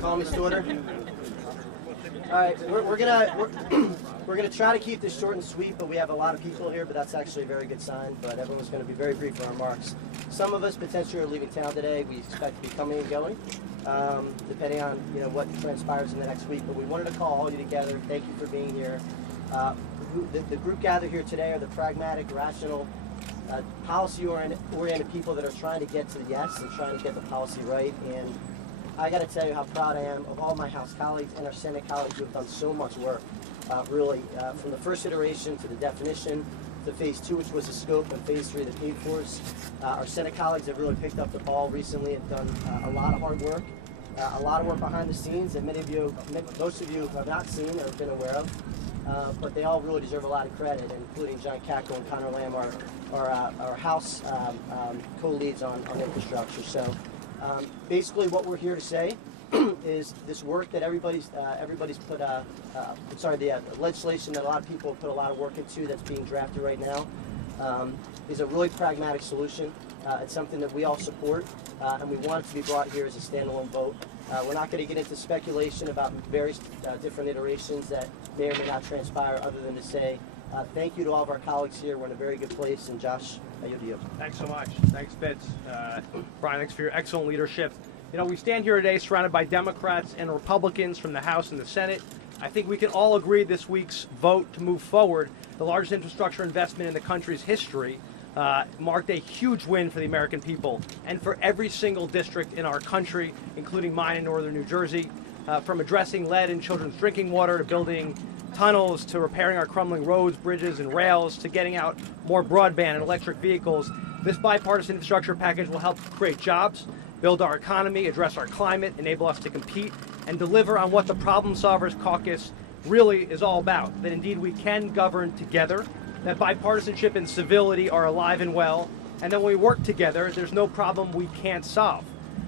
Call me Storter. All right, we're gonna try to keep this short and sweet, but we have a lot of people here, but that's actually a very good sign. But everyone's going to be very brief in our remarks. Some of us potentially are leaving town today. We expect to be coming and going, depending on what transpires in the next week. But we wanted to call all you together. Thank you for being here. The group gathered here today are the pragmatic, rational, policy-oriented people that are trying to get to the yes and trying to get the policy right. And I got to tell you how proud I am of all my House colleagues and our Senate colleagues who have done so much work, really, from the first iteration to the definition, to Phase 2, which was the scope, and Phase 3, the paid force. Our Senate colleagues have really picked up the ball recently and done a lot of hard work, a lot of work behind the scenes that most of you have not seen or been aware of, but they all really deserve a lot of credit, including John Cacco and Connor Lamb, our House co-leads on infrastructure. So basically what we're here to say is this work that everybody's put, the legislation that a lot of people have put a lot of work into that's being drafted right now is a really pragmatic solution. It's something that we all support, and we want it to be brought here as a standalone vote. We're not going to get into speculation about various different iterations that may or may not transpire, other than to say thank you to all of our colleagues here. We're in a very good place, and Josh, I yield to you. Thanks so much. Thanks, Fitz. Brian, thanks for your excellent leadership. We stand here today surrounded by Democrats and Republicans from the House and the Senate. I think we can all agree this week's vote to move forward the largest infrastructure investment in the country's history marked a huge win for the American people and for every single district in our country, including mine in northern New Jersey, from addressing lead in children's drinking water to building tunnels to repairing our crumbling roads, bridges, and rails to getting out more broadband and electric vehicles. This bipartisan infrastructure package will help create jobs, build our economy, address our climate, enable us to compete, and deliver on what the Problem Solvers Caucus really is all about, that indeed we can govern together, that bipartisanship and civility are alive and well, and that when we work together, there's no problem we can't solve.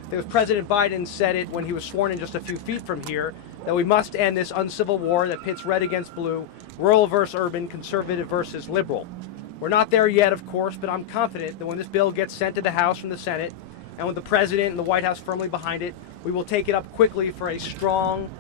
Because President Biden said it when he was sworn in just a few feet from here, that we must end this uncivil war that pits red against blue, rural versus urban, conservative versus liberal. We're not there yet, of course, but I'm confident that when this bill gets sent to the House from the Senate, and with the President and the White House firmly behind it, we will take it up quickly for a strong,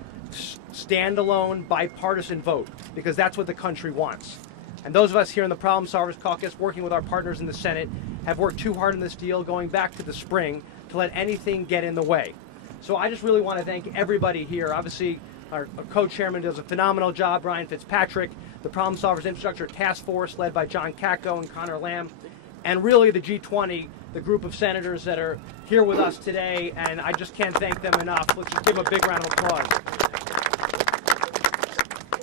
standalone, bipartisan vote, because that's what the country wants. And those of us here in the Problem Solvers Caucus, working with our partners in the Senate, have worked too hard on this deal going back to the spring to let anything get in the way. So I just really want to thank everybody here. Obviously, our co-chairman does a phenomenal job, Brian Fitzpatrick, the Problem Solvers Infrastructure Task Force led by John Cacco and Connor Lamb, and really the G20, the group of senators that are here with us today, and I just can't thank them enough. Let's just give them a big round of applause.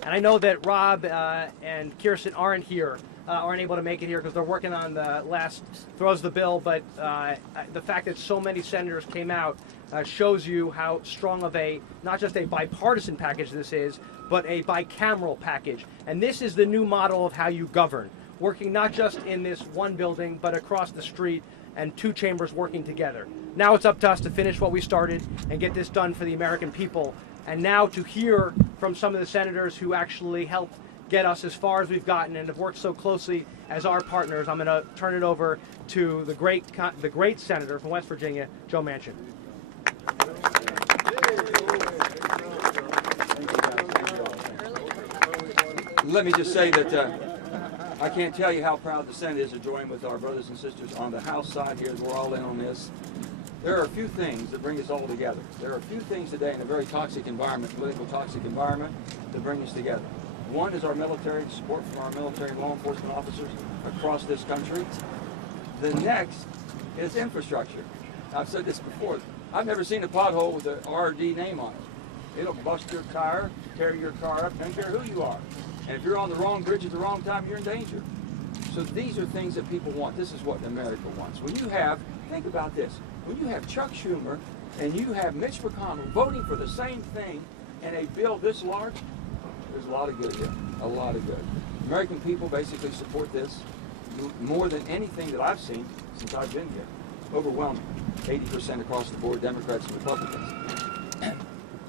And I know that Rob and Kirsten aren't able to make it here because they're working on the last throws of the bill, but the fact that so many senators came out shows you how strong of not just a bipartisan package this is, but a bicameral package. And this is the new model of how you govern, working not just in this one building, but across the street, and two chambers working together. Now it's up to us to finish what we started and get this done for the American people. And now to hear from some of the senators who actually helped get us as far as we've gotten and have worked so closely as our partners, I'm going to turn it over to the great senator from West Virginia, Joe Manchin. Let me just say that I can't tell you how proud the Senate is to join with our brothers and sisters on the House side here. We're all in on this. There are a few things that bring us all together. There are a few things today in a very toxic environment, political toxic environment, that bring us together. One is our military, support from our military law enforcement officers across this country. The next is infrastructure. I've said this before. I've never seen a pothole with an RD name on it. It'll bust your tire, tear your car up, doesn't care who you are. And if you're on the wrong bridge at the wrong time, you're in danger. So these are things that people want. This is what America wants. When you have, think about this, when you have Chuck Schumer and you have Mitch McConnell voting for the same thing in a bill this large, there's a lot of good here, a lot of good. American people basically support this more than anything that I've seen since I've been here. Overwhelming, 80% across the board, Democrats and Republicans.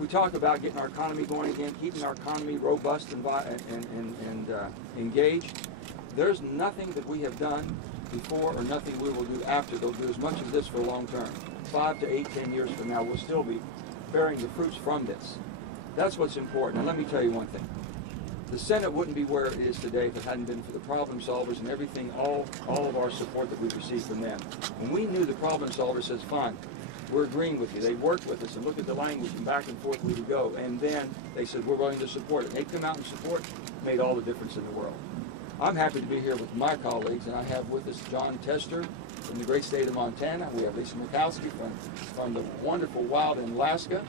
We talk about getting our economy going again, keeping our economy robust and engaged. There's nothing that we have done before or nothing we will do after. They'll do as much of this for long term. 5 to 8, 10 years from now, we'll still be bearing the fruits from this. That's what's important. And let me tell you one thing. The Senate wouldn't be where it is today if it hadn't been for the problem solvers and everything, all of our support that we've received from them. When we knew the problem solvers says, fine, we're agreeing with you. They worked with us and looked at the language and back and forth we would go. And then they said, we're willing to support it. And they come out and support, made all the difference in the world. I'm happy to be here with my colleagues, and I have with us John Tester from the great state of Montana. We have Lisa Murkowski from the wonderful wild in Alaska.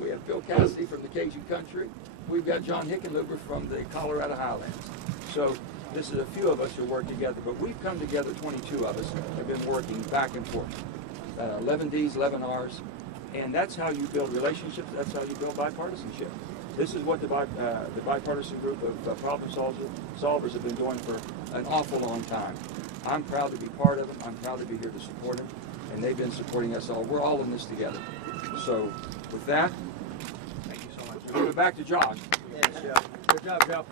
We have Bill Cassidy from the Cajun country. We've got John Hickenlooper from the Colorado Highlands. So this is a few of us who work together, but we've come together, 22 of us, have been working back and forth. 11 Ds, 11 Rs, and that's how you build relationships, that's how you build bipartisanship. This is what the bipartisan group of problem solvers have been doing for an awful long time. I'm proud to be part of them, I'm proud to be here to support them, and they've been supporting us all. We're all in this together. So with that, Thank you so much. we'll give it back to Josh. Yes, Joe. Good job, Joe.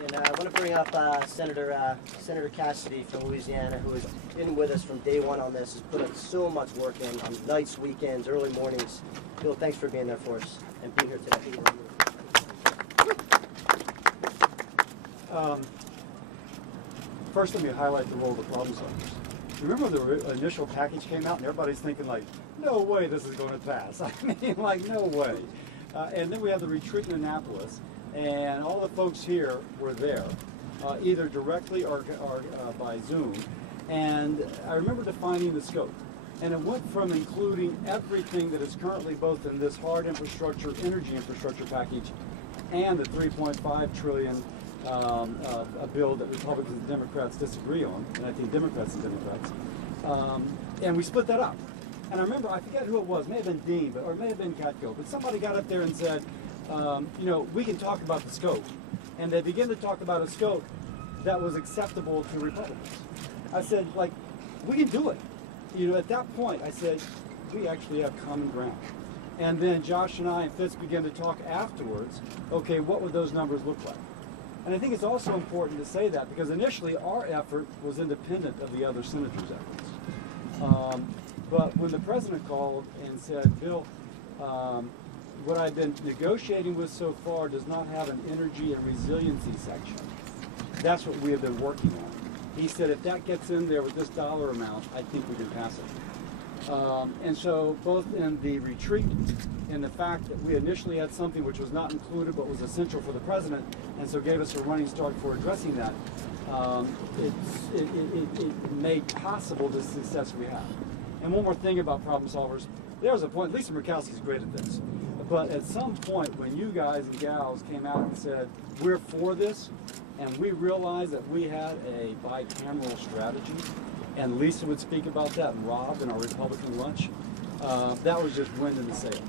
And I want to bring up Senator Cassidy from Louisiana, who has been with us from day one on this, has put in so much work in on nights, weekends, early mornings. Bill, thanks for being there for us and being here today. First, let me highlight the role of the problem solvers. Remember the initial package came out and everybody's thinking like, no way this is going to pass. I mean, like, no way. And then we had the retreat in Annapolis, and all the folks here were there, either directly or by Zoom. And I remember defining the scope. And it went from including everything that is currently both in this hard infrastructure, energy infrastructure package, and the $3.5 trillion a bill that Republicans and Democrats disagree on, and I think Democrats and Democrats. And we split that up. And I remember, I forget who it was, may have been Dean, or it may have been Catgill, but somebody got up there and said, you know, we can talk about the scope. And they began to talk about a scope that was acceptable to Republicans. I said, like, we can do it. You know, at that point, I said, we actually have common ground. And then Josh and I and Fitz began to talk afterwards, okay, what would those numbers look like? And I think it's also important to say that because initially our effort was independent of the other senators' efforts. But when the president called and said, Bill, what I've been negotiating with so far does not have an energy and resiliency section. That's what we have been working on. He said, if that gets in there with this dollar amount, I think we can pass it. And so both in the retreat and the fact that we initially had something which was not included but was essential for the president and so gave us a running start for addressing that, it made possible the success we have. And one more thing about problem solvers, there was a point, Lisa Murkowski's great at this, but at some point when you guys and gals came out and said, we're for this, and we realized that we had a bicameral strategy, and Lisa would speak about that, and Rob in our Republican lunch, that was just wind in the sail.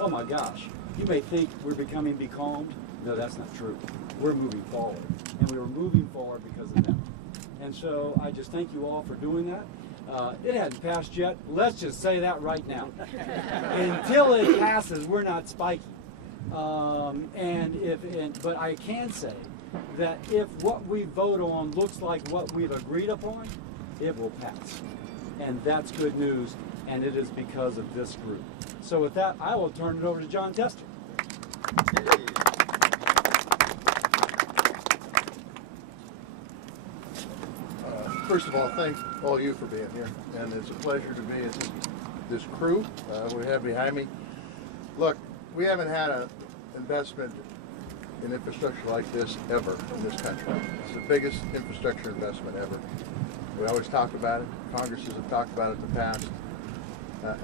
Oh my gosh, you may think we're becoming becalmed. No, that's not true. We're moving forward, and we were moving forward because of them. And so I just thank you all for doing that. It hadn't passed yet. Let's just say that right now. Until it passes, we're not spiky. But I can say that if what we vote on looks like what we've agreed upon, it will pass. And that's good news, and it is because of this group. So with that, I will turn it over to John Tester. First of all, thanks all of you for being here, and it's a pleasure to be in this crew we have behind me. Look, we haven't had an investment in infrastructure like this ever in this country. It's the biggest infrastructure investment ever. We always talk about it. Congresses have talked about it in the past,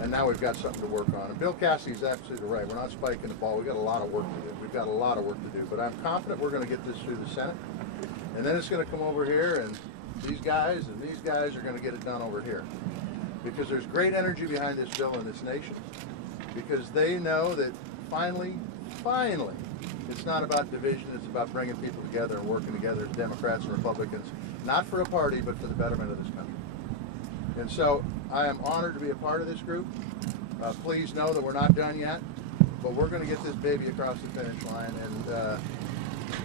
and now we've got something to work on. And Bill Cassidy's absolutely right. We're not spiking the ball. We've got a lot of work to do. We've got a lot of work to do, but I'm confident we're going to get this through the Senate, and then it's going to come over here, and these guys and these guys are going to get it done over here, because there's great energy behind this bill in this nation, because they know that finally, it's not about division, it's about bringing people together and working together as Democrats and Republicans, not for a party, but for the betterment of this country. And so I am honored to be a part of this group. Please know that we're not done yet, but we're going to get this baby across the finish line, and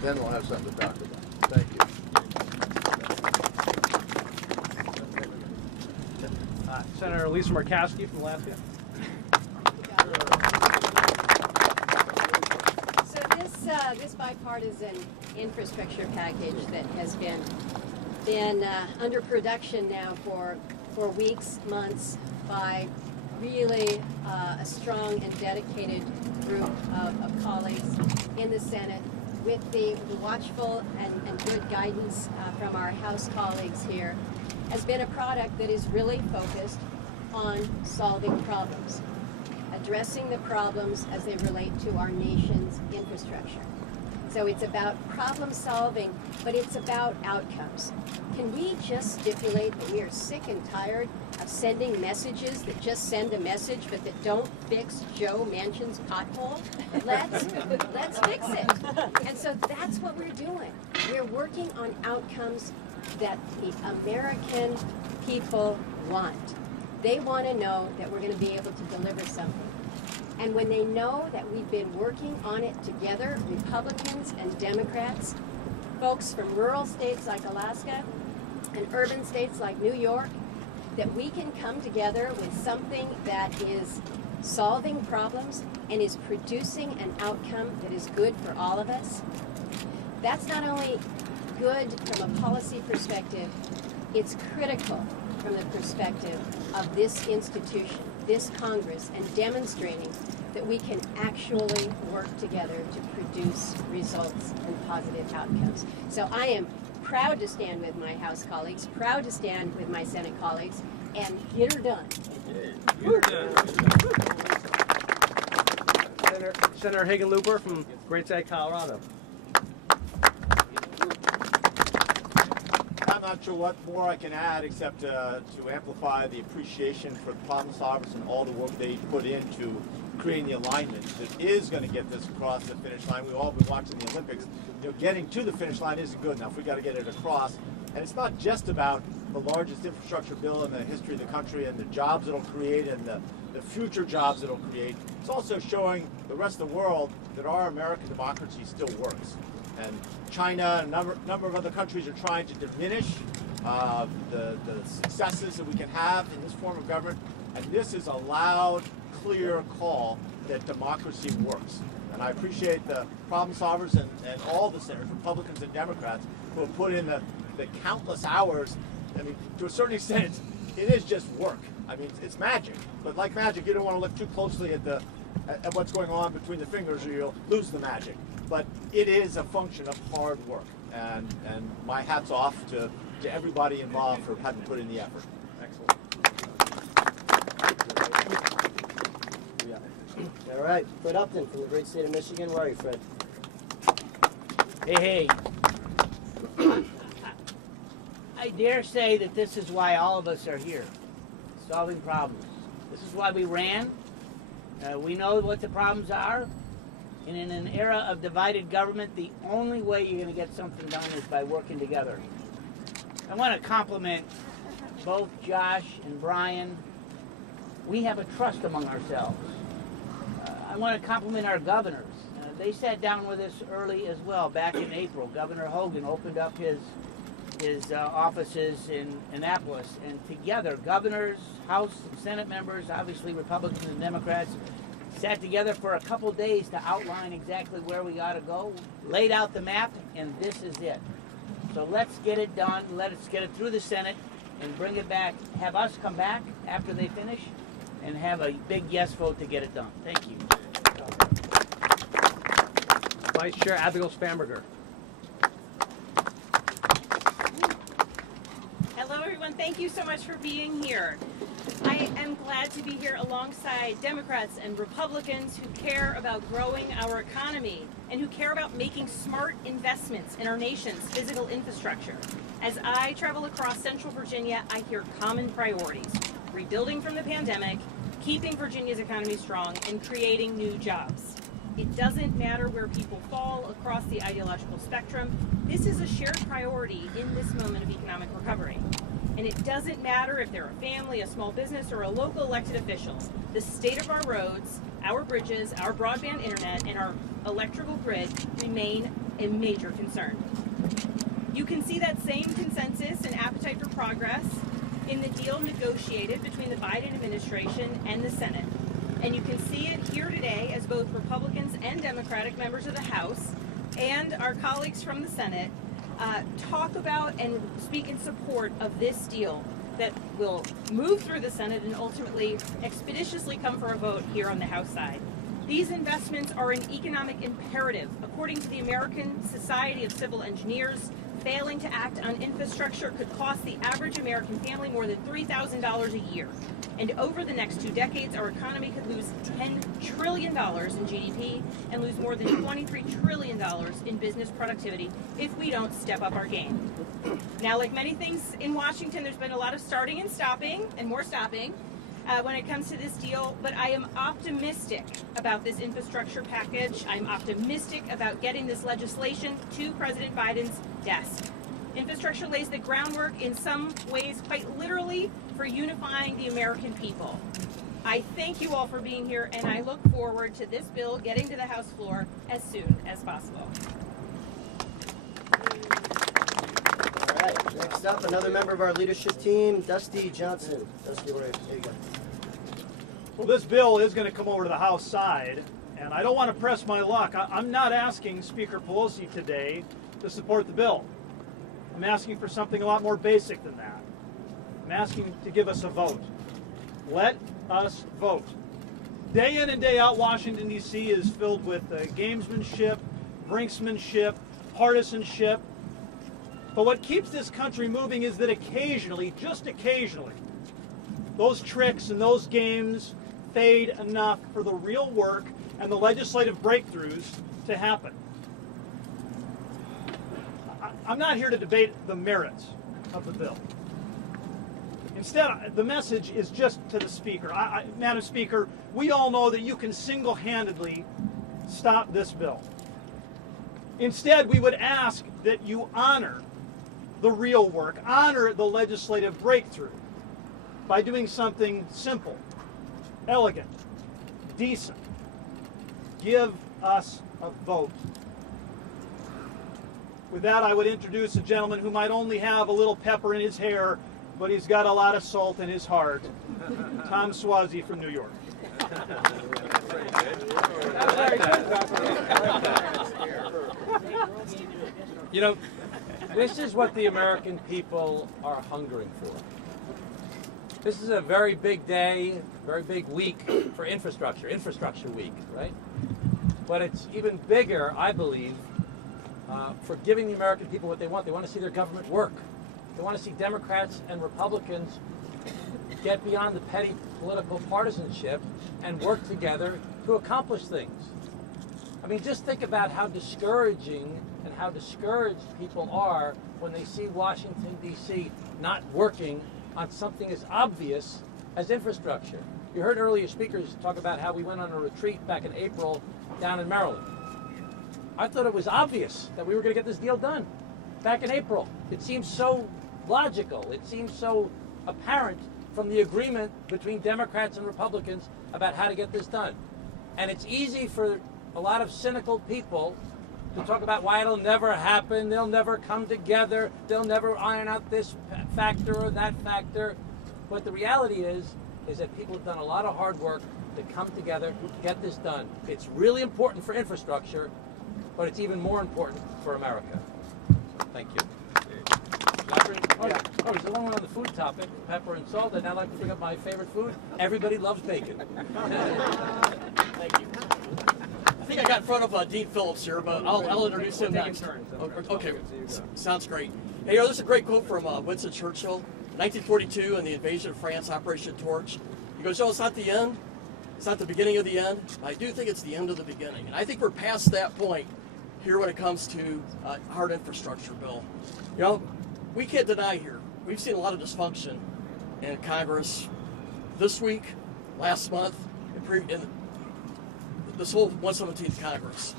then we'll have something to talk about. Thank you. Senator Lisa Murkowski from Alaska. this bipartisan infrastructure package that has been under production now for weeks, months, by really a strong and dedicated group of colleagues in the Senate, with the watchful and good guidance from our House colleagues here, has been a product that is really focused on solving problems, addressing the problems as they relate to our nation's infrastructure. So it's about problem solving, but it's about outcomes. Can we just stipulate that we are sick and tired of sending messages that just send a message but that don't fix Joe Manchin's pothole? Let's fix it. And so that's what we're doing. We're working on outcomes that the American people want. They want to know that we're going to be able to deliver something. And when they know that we've been working on it together, Republicans and Democrats, folks from rural states like Alaska and urban states like New York, that we can come together with something that is solving problems and is producing an outcome that is good for all of us, that's not only good from a policy perspective, it's critical from the perspective of this institution, this Congress, and demonstrating that we can actually work together to produce results and positive outcomes. So I am proud to stand with my House colleagues, proud to stand with my Senate colleagues, and get her done. Senator Hickenlooper from Great State, Colorado. I'm not sure what more I can add except to amplify the appreciation for the problem solvers and all the work they put into creating the alignment that is going to get this across the finish line. We've all been watching the Olympics. Getting to the finish line isn't good enough. We've got to get it across. And it's not just about the largest infrastructure bill in the history of the country and the jobs it'll create and the future jobs it'll create. It's also showing the rest of the world that our American democracy still works. And China and a number of other countries are trying to diminish the successes that we can have in this form of government. And this is a loud, clear call that democracy works. And I appreciate the problem solvers and all the senators, Republicans and Democrats, who have put in the countless hours. I mean, to a certain extent, it is just work. I mean, it's magic. But like magic, you don't want to look too closely at what's going on between the fingers or you'll lose the magic. But it is a function of hard work. And my hat's off to everybody involved for having put in the effort. Excellent. All right, Fred Upton from the great state of Michigan. Where are you, Fred? Hey. I dare say that this is why all of us are here, solving problems. This is why we ran. We know what the problems are. And in an era of divided government, the only way you're going to get something done is by working together. I want to compliment both Josh and Brian. We have a trust among ourselves. I want to compliment our governors. They sat down with us early as well, back in April. Governor Hogan opened up his offices in Annapolis, and together, governors, House and Senate members, obviously Republicans and Democrats, sat together for a couple days to outline exactly where we got to go, laid out the map, and this is it. So let's get it done, let's get it through the Senate, and bring it back, have us come back after they finish, and have a big yes vote to get it done. Thank you. Vice Chair Abigail Spanberger. Hello, everyone. Thank you so much for being here. I am glad to be here alongside Democrats and Republicans who care about growing our economy and who care about making smart investments in our nation's physical infrastructure. As I travel across Central Virginia, I hear common priorities: rebuilding from the pandemic, keeping Virginia's economy strong, and creating new jobs. It doesn't matter where people fall across the ideological spectrum. This is a shared priority in this moment of economic recovery. And it doesn't matter if they're a family, a small business, or a local elected official. The state of our roads, our bridges, our broadband internet, and our electrical grid remain a major concern. You can see that same consensus and appetite for progress in the deal negotiated between the Biden administration and the Senate. And you can see it here today as both Republicans and Democratic members of the House and our colleagues from the Senate talk about and speak in support of this deal that will move through the Senate and ultimately expeditiously come for a vote here on the House side. These investments are an economic imperative. According to the American Society of Civil Engineers, failing to act on infrastructure could cost the average American family more than $3,000 a year. And over the next 2 decades, our economy could lose $10 trillion in GDP and lose more than $23 trillion in business productivity if we don't step up our game. Now, like many things in Washington, there's been a lot of starting and stopping, and more stopping, when it comes to this deal, but I am optimistic about this infrastructure package. I'm optimistic about getting this legislation to President Biden's desk. Infrastructure lays the groundwork, in some ways quite literally, for unifying the American people. I thank you all for being here, and I look forward to this bill getting to the House floor as soon as possible. All right, next up, another member of our leadership team, Dusty Johnson. Dusty, there you go. Well, this bill is going to come over to the House side, and I don't want to press my luck. I'm not asking Speaker Pelosi today to support the bill. I'm asking for something a lot more basic than that. I'm asking to give us a vote. Let us vote. Day in and day out, Washington, D.C. is filled with gamesmanship, brinksmanship, partisanship. But what keeps this country moving is that occasionally, just occasionally, those tricks and those games fade enough for the real work and the legislative breakthroughs to happen. I'm not here to debate the merits of the bill. Instead, the message is just to the Speaker. Madam Speaker, we all know that you can single-handedly stop this bill. Instead, we would ask that you honor the real work, honor the legislative breakthrough by doing something simple, elegant, decent. Give us a vote. With that, I would introduce a gentleman who might only have a little pepper in his hair, but he's got a lot of salt in his heart. Tom Swazi from New York. You know, this is what the American people are hungering for. This is a very big day, very big week for infrastructure week, right? But it's even bigger, I believe, for giving the American people what they want. They want to see their government work. They want to see Democrats and Republicans get beyond the petty political partisanship and work together to accomplish things. I mean, just think about how discouraging and how discouraged people are when they see Washington, D.C. not working on something as obvious as infrastructure. You heard earlier speakers talk about how we went on a retreat back in April down in Maryland. I thought it was obvious that we were going to get this deal done back in April. It seems so logical. It seems so apparent from the agreement between Democrats and Republicans about how to get this done. And it's easy for a lot of cynical people to talk about why it'll never happen, they'll never come together, they'll never iron out this factor or that factor. But the reality is that people have done a lot of hard work to come together to get this done. It's really important for infrastructure, but it's even more important for America. Thank you. Oh, there's one on the food topic, pepper and salt. I'd now like to bring up my favorite food. Everybody loves bacon. Thank you. I think I got in front of Dean Phillips here, but I'll introduce him next. Okay, sounds great. Hey, this is a great quote from Winston Churchill, 1942, in the invasion of France, Operation Torch. He goes, it's not the end. It's not the beginning of the end. I do think it's the end of the beginning. And I think we're past that point here when it comes to hard infrastructure bill. You know, we can't deny here, we've seen a lot of dysfunction in Congress this week, last month, in this whole 117th Congress.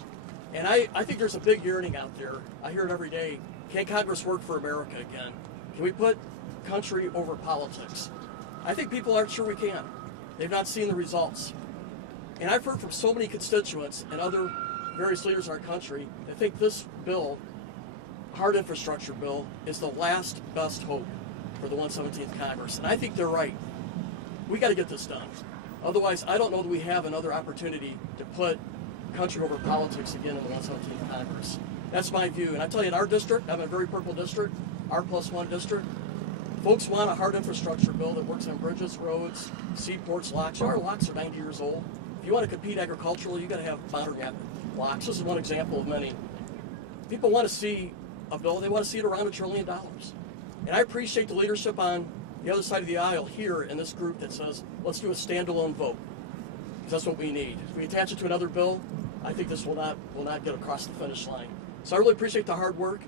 And I think there's a big yearning out there. I hear it every day. Can Congress work for America again? Can we put country over politics? I think people aren't sure we can. They've not seen the results. And I've heard from so many constituents and other various leaders in our country that think this bill, hard infrastructure bill, is the last best hope for the 117th Congress. And I think they're right. We got to get this done. Otherwise, I don't know that we have another opportunity to put country over politics again in the 117th Congress. That's my view. And I tell you, in our district, I'm in a very purple district, R+1 district, folks want a hard infrastructure bill that works on bridges, roads, seaports, locks. Our locks are 90 years old. If you want to compete agriculturally, you've got to have modern locks. This is one example of many. People want to see a bill, they want to see it around $1 trillion. And I appreciate the leadership on the other side of the aisle here in this group that says, let's do a standalone vote. Because that's what we need. If we attach it to another bill, I think this will not get across the finish line. So I really appreciate the hard work.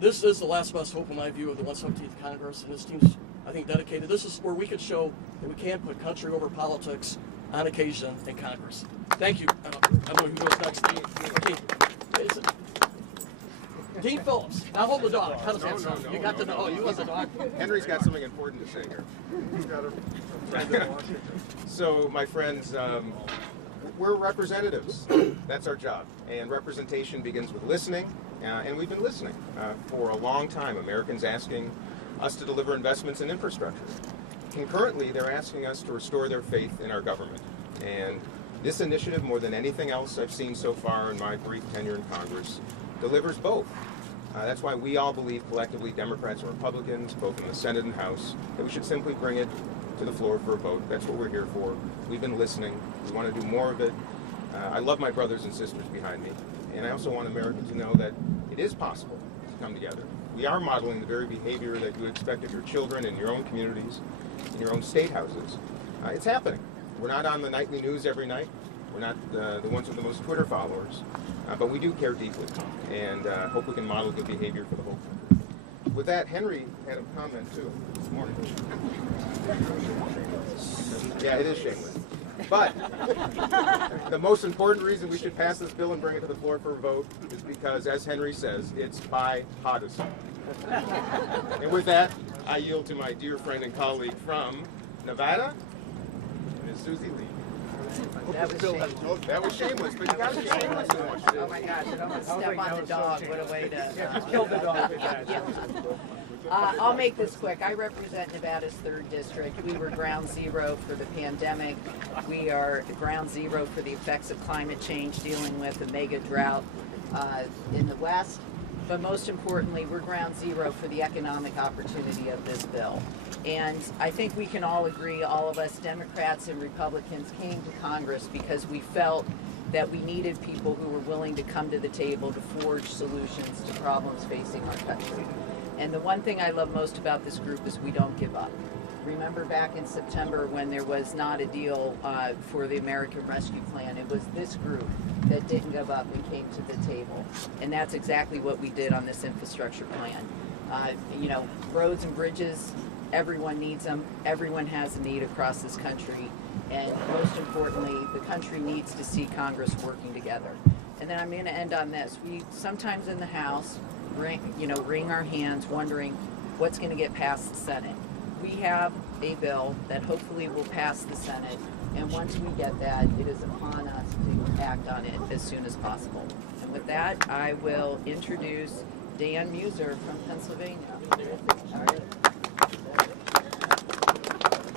This is the last best hope, in my view, of the 117th Congress, and this team's, I think, dedicated. This is where we could show that we can put country over politics on occasion in Congress. Thank you. I don't know who goes next. Dean Phillips. Now hold the dog. How does that sound? You got the dog. Oh, you want the dog? Henry's got something important to say here. So, my friends, we're representatives. That's our job. And representation begins with listening. And we've been listening for a long time. Americans asking us to deliver investments in infrastructure. Concurrently, they're asking us to restore their faith in our government. And this initiative, more than anything else I've seen so far in my brief tenure in Congress, delivers both. That's why we all believe collectively, Democrats and Republicans, both in the Senate and House, that we should simply bring it to the floor for a vote. That's what we're here for. We've been listening. We want to do more of it. I love my brothers and sisters behind me. And I also want Americans to know that it is possible to come together. We are modeling the very behavior that you expect of your children in your own communities, in your own state houses. It's happening. We're not on the nightly news every night. We're not the ones with the most Twitter followers, but we do care deeply, and hope we can model good behavior for the whole country. With that, Henry had a comment too. This morning. Yeah, it is shameless. But the most important reason we should pass this bill and bring it to the floor for a vote is because, as Henry says, it's bipartisan. And with that, I yield to my dear friend and colleague from Nevada, Ms. Susie Lee. That was shameless, but you got to be shameless. Oh my gosh, I almost step on the dog. What a way to... Kill the dog. I'll make this quick. I represent Nevada's 3rd District. We were ground zero for the pandemic. We are ground zero for the effects of climate change, dealing with a mega drought in the West. But most importantly, we're ground zero for the economic opportunity of this bill. And I think we can all agree, all of us, Democrats and Republicans, came to Congress because we felt that we needed people who were willing to come to the table to forge solutions to problems facing our country. And the one thing I love most about this group is we don't give up. Remember back in September when there was not a deal for the American Rescue Plan, it was this group that didn't give up and came to the table. And that's exactly what we did on this infrastructure plan. You know, roads and bridges, everyone needs them. Everyone has a need across this country. And most importantly, the country needs to see Congress working together. And then I'm going to end on this. We sometimes in the House, wring our hands wondering what's going to get past the Senate. We have a bill that hopefully will pass the Senate, and once we get that, it is upon us to act on it as soon as possible. And with that, I will introduce Dan Muser from Pennsylvania.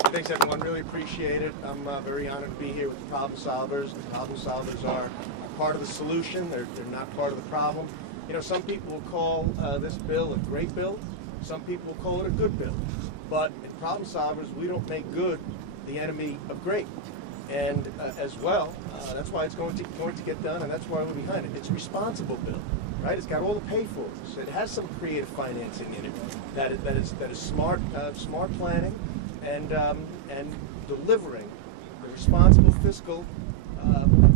Thanks, everyone. Really appreciate it. I'm very honored to be here with the Problem Solvers. The Problem Solvers are part of the solution. They're not part of the problem. You know, some people will call this bill a great bill. Some people will call it a good bill. But in Problem Solvers, we don't make good the enemy of great. And as well, that's why it's going to get done, and that's why we're behind it. It's a responsible bill, right? It's got all the pay-fors. It has some creative financing in it. That is smart planning and delivering the responsible fiscal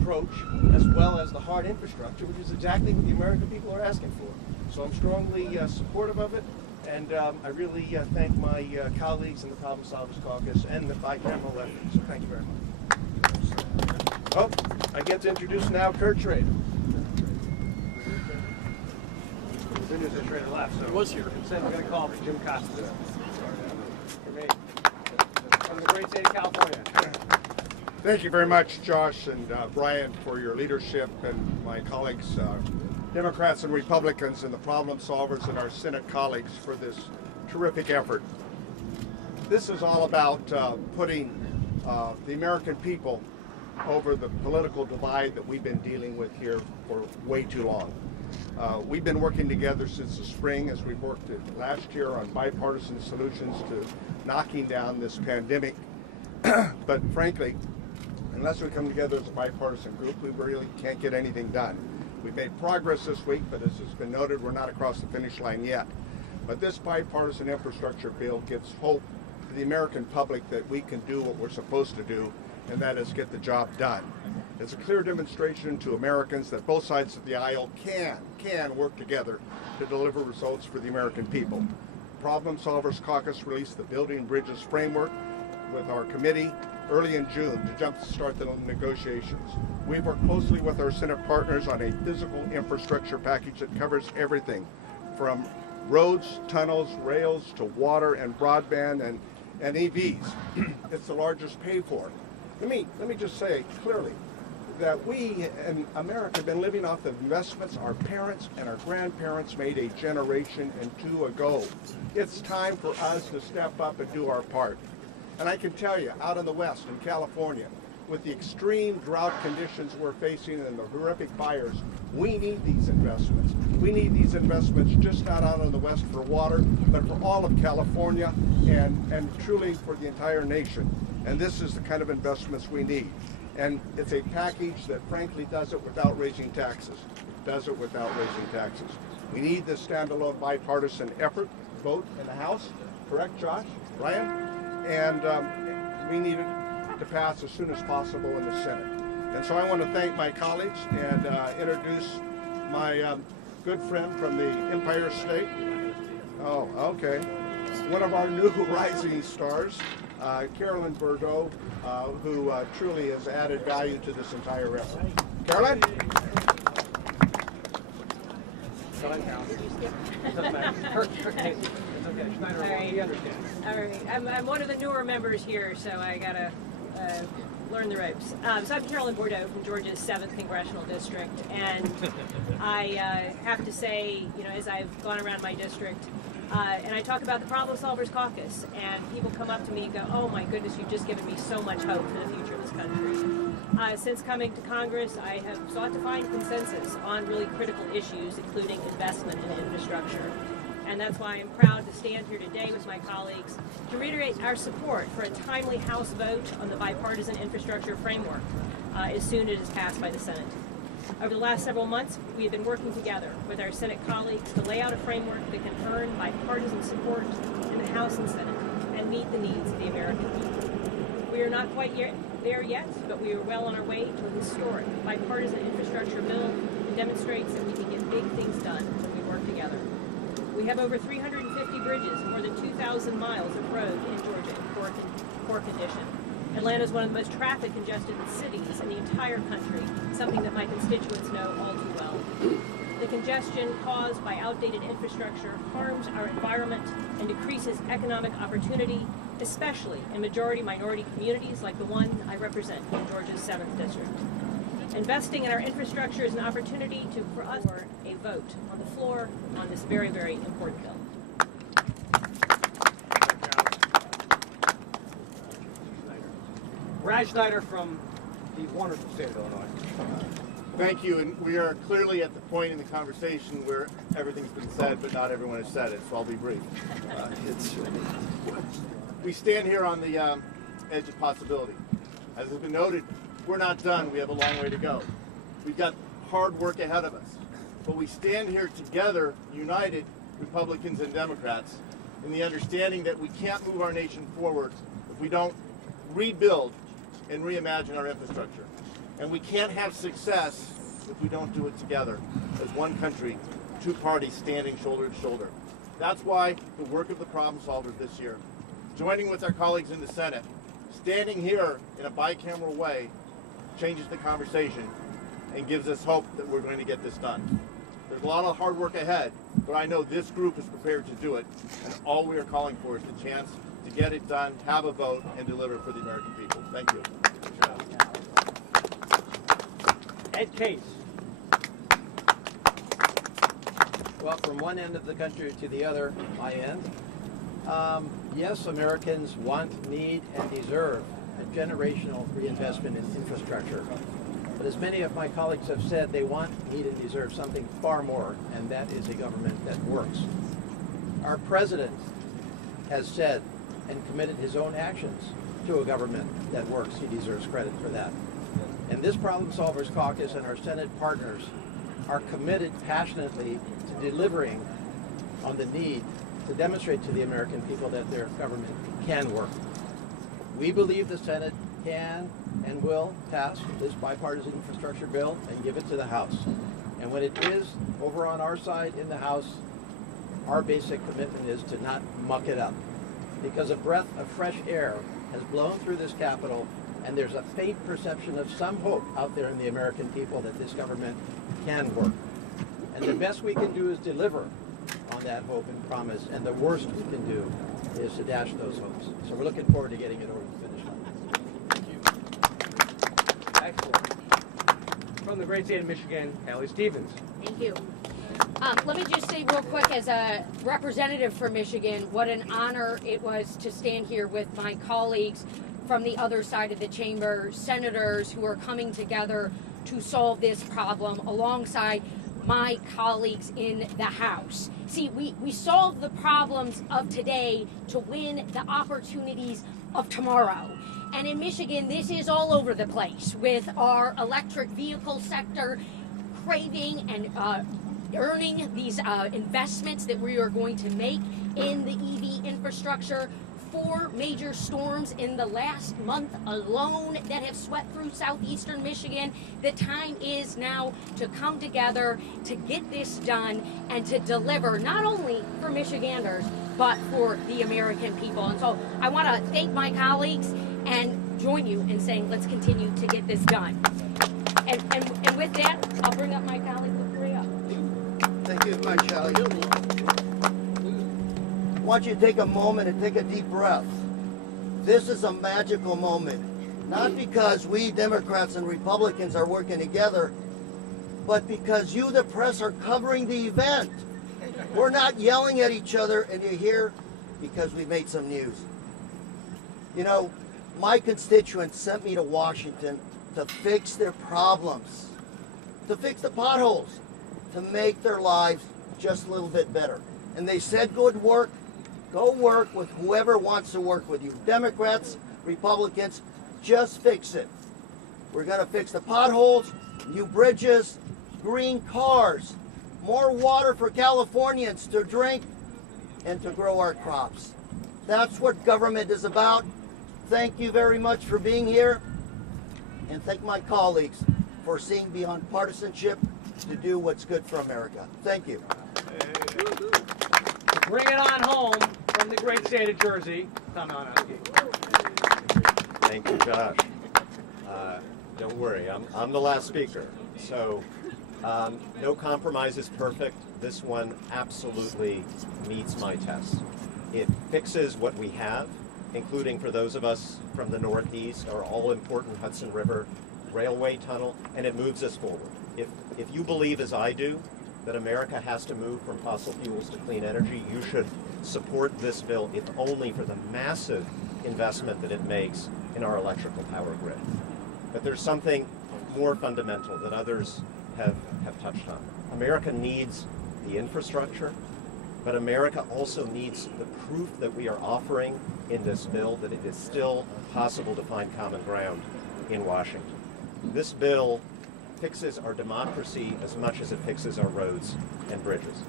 approach, as well as the hard infrastructure, which is exactly what the American people are asking for. So I'm strongly supportive of it, and I really thank my colleagues in the Problem Solvers Caucus and the bicameral effort. So thank you very much. Oh, I get to introduce now Kurt Schrader. Schrader left, so He was here. Instead, we're going to call for Jim Costa. From the great state of California. Thank you very much, Josh and Brian, for your leadership, and my colleagues, Democrats and Republicans, and the Problem Solvers and our Senate colleagues for this terrific effort. This is all about putting the American people over the political divide that we've been dealing with here for way too long. We've been working together since the spring as we worked last year on bipartisan solutions to knocking down this pandemic. But frankly, unless we come together as a bipartisan group, we really can't get anything done. We've made progress this week, but as has been noted, we're not across the finish line yet. But this bipartisan infrastructure bill gives hope to the American public that we can do what we're supposed to do, and that is get the job done. It's a clear demonstration to Americans that both sides of the aisle can work together to deliver results for the American people. Problem Solvers Caucus released the Building Bridges framework with our committee early in June to jumpstart the negotiations. We've worked closely with our Senate partners on a physical infrastructure package that covers everything from roads, tunnels, rails, to water and broadband and EVs. It's the largest paid for. Let me just say clearly that we in America have been living off the investments our parents and our grandparents made a generation and two ago. It's time for us to step up and do our part. And I can tell you, out in the West, in California, with the extreme drought conditions we're facing and the horrific fires, we need these investments. We need these investments just not out in the West for water, but for all of California and truly for the entire nation. And this is the kind of investments we need. And it's a package that frankly does it without raising taxes. We need this standalone bipartisan effort, vote in the House, correct, Josh, Brian? And we need it to pass as soon as possible in the Senate. And so I want to thank my colleagues and introduce my good friend from the Empire State. Oh, okay. One of our new rising stars, Carolyn Bordeaux, who truly has added value to this entire effort. Carolyn? All right. I'm one of the newer members here, so I gotta learn the ropes. So I'm Carolyn Bordeaux from Georgia's 7th Congressional District, and I have to say, you know, as I've gone around my district, and I talk about the Problem Solvers Caucus, and people come up to me and go, "Oh my goodness, you've just given me so much hope for the future of this country." Since coming to Congress, I have sought to find consensus on really critical issues, including investment in infrastructure. And that's why I'm proud to stand here today with my colleagues to reiterate our support for a timely House vote on the bipartisan infrastructure framework as soon as it is passed by the Senate. Over the last several months, we have been working together with our Senate colleagues to lay out a framework that can earn bipartisan support in the House and Senate and meet the needs of the American people. We are not quite there yet, but we are well on our way to a historic bipartisan infrastructure bill that demonstrates that we can get big things done when we work together. We have over 350 bridges and more than 2,000 miles of road in Georgia in poor condition. Atlanta is one of the most traffic congested cities in the entire country, something that my constituents know all too well. The congestion caused by outdated infrastructure harms our environment and decreases economic opportunity, especially in majority-minority communities like the one I represent in Georgia's 7th District. Investing in our infrastructure is an opportunity for us for a vote on the floor on this very, very important bill. Brad Schneider from the wonderful state of Illinois. Thank you, and we are clearly at the point in the conversation where everything's been said, but not everyone has said it, so I'll be brief. We stand here on the edge of possibility. As has been noted, we're not done. We have a long way to go. We've got hard work ahead of us, but we stand here together, united, Republicans and Democrats, in the understanding that we can't move our nation forward if we don't rebuild and reimagine our infrastructure. And we can't have success if we don't do it together as one country, two parties standing shoulder to shoulder. That's why the work of the problem solvers this year, joining with our colleagues in the Senate, standing here in a bicameral way, changes the conversation and gives us hope that we're going to get this done. There's a lot of hard work ahead, but I know this group is prepared to do it, and all we are calling for is the chance to get it done, have a vote, and deliver for the American people. Thank you. Ed Case. Well, from one end of the country to the other, my end, yes, Americans want, need, and deserve a generational reinvestment in infrastructure. But as many of my colleagues have said, they want, need, and deserve something far more, and that is a government that works. Our president has said and committed his own actions to a government that works. He deserves credit for that. And this Problem Solvers Caucus and our Senate partners are committed passionately to delivering on the need to demonstrate to the American people that their government can work. We believe the Senate can and will pass this bipartisan infrastructure bill and give it to the House. And when it is over on our side in the House, our basic commitment is to not muck it up. Because a breath of fresh air has blown through this Capitol, and there's a faint perception of some hope out there in the American people that this government can work. And the best we can do is deliver on that hope and promise, and the worst we can do is to dash those hopes. So we're looking forward to getting it over the finish line. Excellent. From the great state of Michigan, Hallie Stevens. Thank you. Let me just say real quick, as a representative for Michigan, what an honor it was to stand here with my colleagues from the other side of the chamber, senators who are coming together to solve this problem alongside my colleagues in the House. See, we solve the problems of today to win the opportunities of tomorrow. And in Michigan, this is all over the place with our electric vehicle sector craving and earning these investments that we are going to make in the EV infrastructure. 4 major storms in the last month alone that have swept through southeastern Michigan. The time is now to come together to get this done and to deliver not only for Michiganders but for the American people. And so I want to thank my colleagues and join you in saying let's continue to get this done. And with that, I'll bring up my colleague Victoria. Thank you very much, Hallie. I want you to take a moment and take a deep breath. This is a magical moment, not because we Democrats and Republicans are working together, but because you, the press, are covering the event. We're not yelling at each other, and you're here because we made some news. You know, my constituents sent me to Washington to fix their problems, to fix the potholes, to make their lives just a little bit better. And they said, good work. Go work with whoever wants to work with you. Democrats, Republicans, just fix it. We're going to fix the potholes, new bridges, green cars, more water for Californians to drink and to grow our crops. That's what government is about. Thank you very much for being here. And thank my colleagues for seeing beyond partisanship to do what's good for America. Thank you. Bring it on home from the great state of Jersey, Tom Malinowski. Thank you, Josh. Don't worry, I'm the last speaker. So no compromise is perfect. This one absolutely meets my test. It fixes what we have, including for those of us from the Northeast, our all-important Hudson River Railway Tunnel, and it moves us forward. If you believe, as I do, that America has to move from fossil fuels to clean energy, you should support this bill, if only for the massive investment that it makes in our electrical power grid. But there's something more fundamental that others have touched on. America needs the infrastructure, but America also needs the proof that we are offering in this bill that it is still possible to find common ground in Washington. This bill fixes our democracy as much as it fixes our roads and bridges.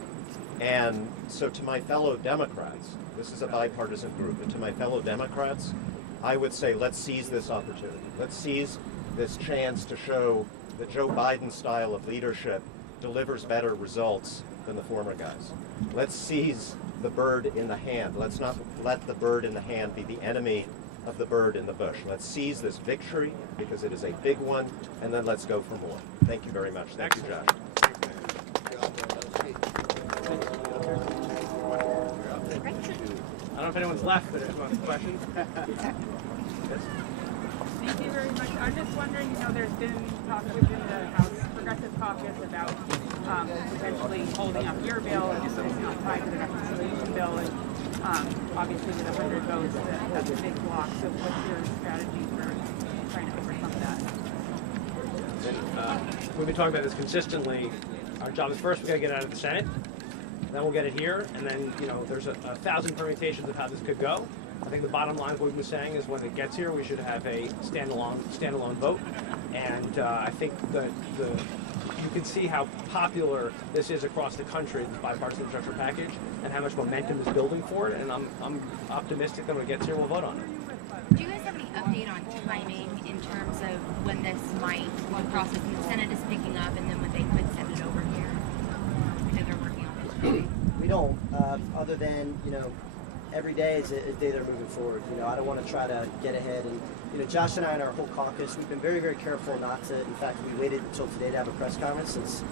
And so to my fellow Democrats, this is a bipartisan group, but to my fellow Democrats, I would say let's seize this opportunity. Let's seize this chance to show that Joe Biden's style of leadership delivers better results than the former guys. Let's seize the bird in the hand. Let's not let the bird in the hand be the enemy of the bird in the bush. Let's seize this victory because it is a big one, and then let's go for more. Thank you very much. Thank you, Josh. I don't know if anyone's left, but there's one question. Thank you very much. I'm just wondering, there's been talk within the House Progressive Caucus about potentially holding up your bill and just it's not tied to the reconciliation bill. And obviously with 100 votes, that's a big block. So what's your strategy for trying to overcome that? And we've been talking about this consistently. Our job is first we got to get it out of the Senate, then we'll get it here, and then there's a thousand permutations of how this could go. I think the bottom line, what we've been saying, is when it gets here, we should have a standalone vote. And I think that you can see how popular this is across the country, this bipartisan infrastructure package, and how much momentum is building for it. And I'm optimistic that when it gets here, we'll vote on it. Do you guys have any update on timing in terms of when this might, when process in the Senate is picking up, and then when they could send it over here? I know they're working on it today. We don't, other than, every day is a day they're moving forward. I don't want to try to get ahead. And, Josh and I and our whole caucus, we've been very, very careful not to. In fact, we waited until today to have a press conference since,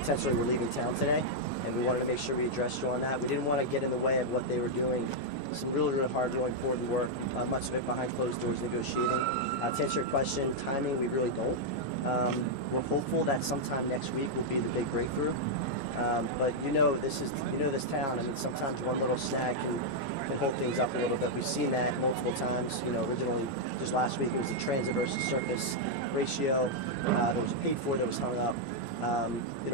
potentially we're leaving town today. And we wanted to make sure we addressed you on that. We didn't want to get in the way of what they were doing. Some really, really hard, really important work, much of it behind closed doors negotiating. To answer your question, timing, we really don't. We're hopeful that sometime next week will be the big breakthrough. But this town. I mean, sometimes one little snag can hold things up a little bit. We've seen that multiple times. Originally, just last week, it was the transit versus surface ratio that was paid for that was hung up.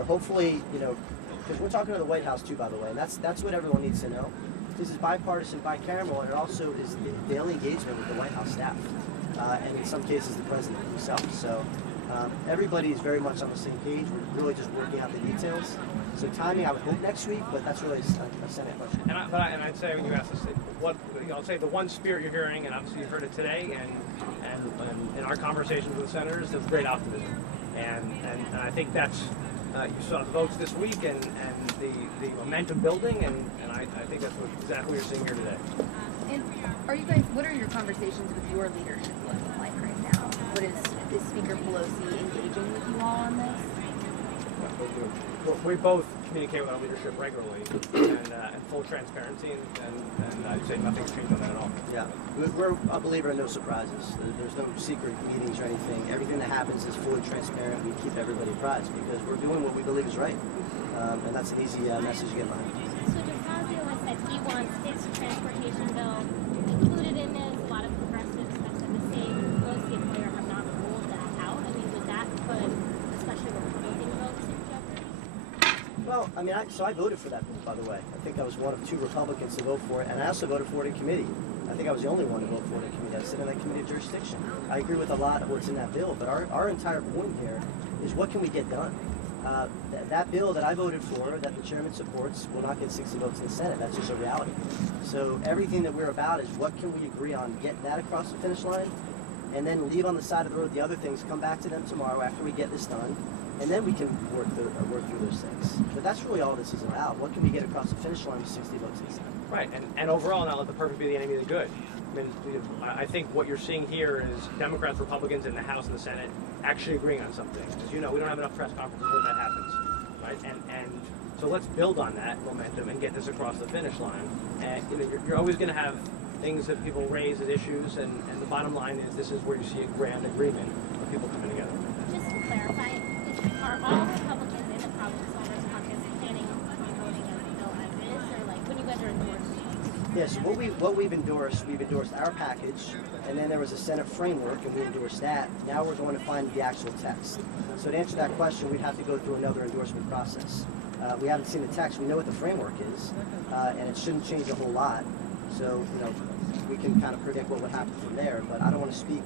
Hopefully, because we're talking to the White House too, by the way, and that's what everyone needs to know. This is bipartisan, bicameral, and it also is daily engagement with the White House staff, and in some cases the president himself. So everybody is very much on the same page. We're really just working out the details. So timing, I would hope next week, but that's really a Senate question. And I'd say when you ask us, I'll say the one spirit you're hearing, and obviously you've heard it today, and in our conversations with the senators, there's great optimism, and I think that's you saw the votes this week, and the momentum building, and I think that's exactly what you're seeing here today. And what are your conversations with your leadership looking like right now? Is Speaker Pelosi engaging with you all on this? We both communicate with our leadership regularly, and full transparency, and I'd say nothing's changed on that at all. Yeah, we're a believer in no surprises. There's no secret meetings or anything. Everything that happens is fully transparent. We keep everybody apprised because we're doing what we believe is right, and that's an easy message to get behind. So DeFazio has said he wants his transportation bill included in this. A lot of progressives have said the same. Pelosi and Blair have not ruled that out. I mean, would that put especially Republican votes in jeopardy? Well, I mean, I voted for that bill, by the way. I think I was one of 2 Republicans to vote for it, and I also voted for it in committee. I think I was the only one to vote for it in committee. I sit in that committee of jurisdiction. I agree with a lot of what's in that bill, but our entire point here is what can we get done? That bill that I voted for, that the chairman supports, will not get 60 votes in the Senate. That's just a reality. So everything that we're about is what can we agree on, get that across the finish line, and then leave on the side of the road the other things, come back to them tomorrow after we get this done, and then we can work through those things. But that's really all this is about. What can we get across the finish line with 60 votes in the Senate? Right, and overall, not let the perfect be the enemy of the good. I mean, I think what you're seeing here is Democrats, Republicans in the House and the Senate actually agreeing on something. As you know, we don't have enough press conferences when that happens, right? And so let's build on that momentum and get this across the finish line. And you're always going to have things that people raise as issues, and the bottom line is this is where you see a grand agreement of people coming together. Just to clarify, are all Republicans in the Problem Solvers Caucus planning on voting on the bill as is, or like when you guys are endorsing? Yes, yeah, so what we've endorsed our package, and then there was a Senate framework, and we endorsed that. Now we're going to find the actual text. So to answer that question, we'd have to go through another endorsement process. We haven't seen the text. We know what the framework is, and it shouldn't change a whole lot. So, we can kind of predict what would happen from there, but I don't want to speak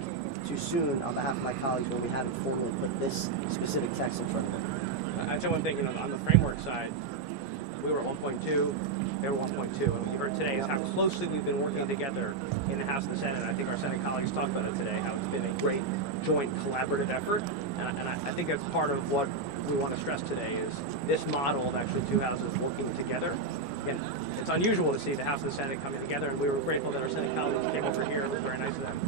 too soon on behalf of my colleagues when we haven't formally put this specific text in front of them. I'd say one thing, on the framework side, we were 1.2, they were 1.2, and what you heard today is how closely we've been working together in the House and the Senate. I think our Senate colleagues talked about it today, how it's been a great joint collaborative effort, and I think that's part of what we want to stress today is this model of actually 2 houses working together. Again, it's unusual to see the House and the Senate coming together, and we were grateful that our Senate colleagues came over here. It was very nice of them.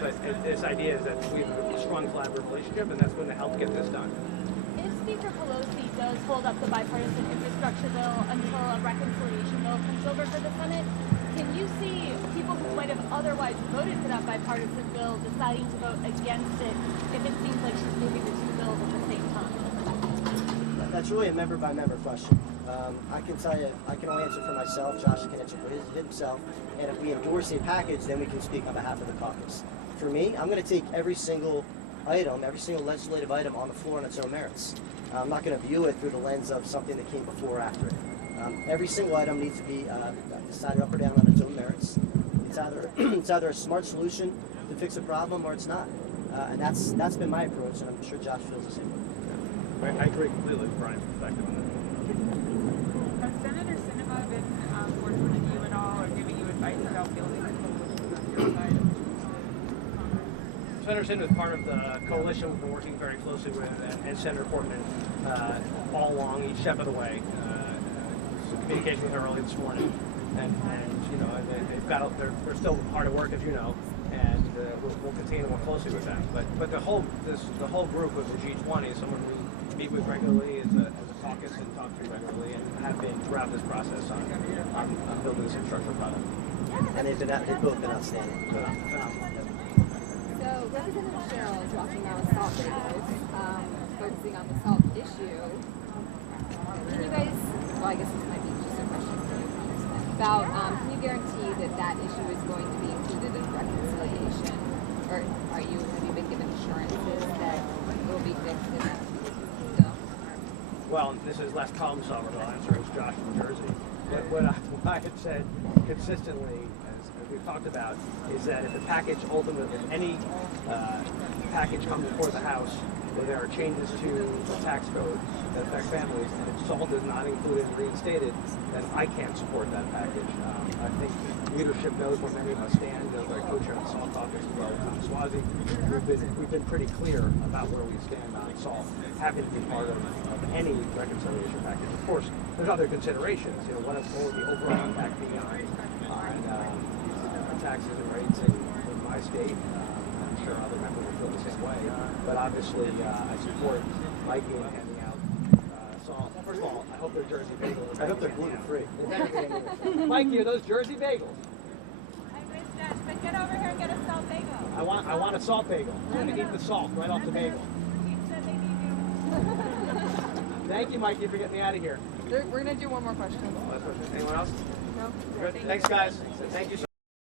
But this idea is that we have a strong collaborative relationship, and that's going to help get this done. If Speaker Pelosi does hold up the bipartisan infrastructure bill until a reconciliation bill comes over for the Senate, can you see people who might have otherwise voted for that bipartisan bill deciding to vote against it if it seems like she's moving the 2 bills at the same time? That's really a member by member question. I can tell you, I can only answer for myself. Josh can answer for himself. And if we endorse a package, then we can speak on behalf of the caucus. For me, I'm going to take every single item, every single legislative item on the floor on its own merits. I'm not going to view it through the lens of something that came before or after it. Every single item needs to be decided up or down on its own merits. It's either a smart solution to fix a problem or it's not. And that's been my approach, and I'm sure Josh feels the same way. I agree completely with Brian's perspective on that. Has Senator Sinema been working with you at all or giving you advice about building a coalition on your side? Senator Sinema is part of the coalition we've been working very closely with, and Senator Portman all along, each step of the way. Some communication with her early this morning, and you know, they're still hard at work, as you know, and we'll continue to work closely with them. But the whole group of the G20 is someone we meet with regularly as a caucus and talk to regularly, and have been throughout this process on building this infrastructure product. And they've both been outstanding. So Representative Cheryl is talking about salt bagels, focusing on the salt issue. Can you guys, well, I guess this might be just a question for you, Congressman, about can you guarantee that issue is going to be included in reconciliation? Or have you been given assurances that it will be fixed in that bill? Well, this is less problem solver, but I'll answer as Josh from Jersey. What I had said consistently, as we've talked about, is that if the package ultimately, if any package comes before the House where there are changes to the tax code that affect families, and if SALT is not included and reinstated, then I can't support that package. I think leadership knows where many of us stand. As I co-chair the SALT caucus as well as Tom Swazi, we've been pretty clear about where we stand on SALT, having to be part of any reconciliation package. Of course, there's other considerations. You know, what would the overall impact be on taxes and rates in my state? I'm sure other members will feel the same way. But obviously, I support Mikey in handing out salt. First of all, I hope they're Jersey bagels. I hope they're gluten-free. Mikey, are those Jersey bagels? I wish that, but get over here and get a salt bagel. I want a salt bagel. I'm going to eat the salt right off the bagel. Thank you, Mikey, for getting me out of here. We're going to do one more question. Anyone else? No. Good. Thanks, guys. Thank you so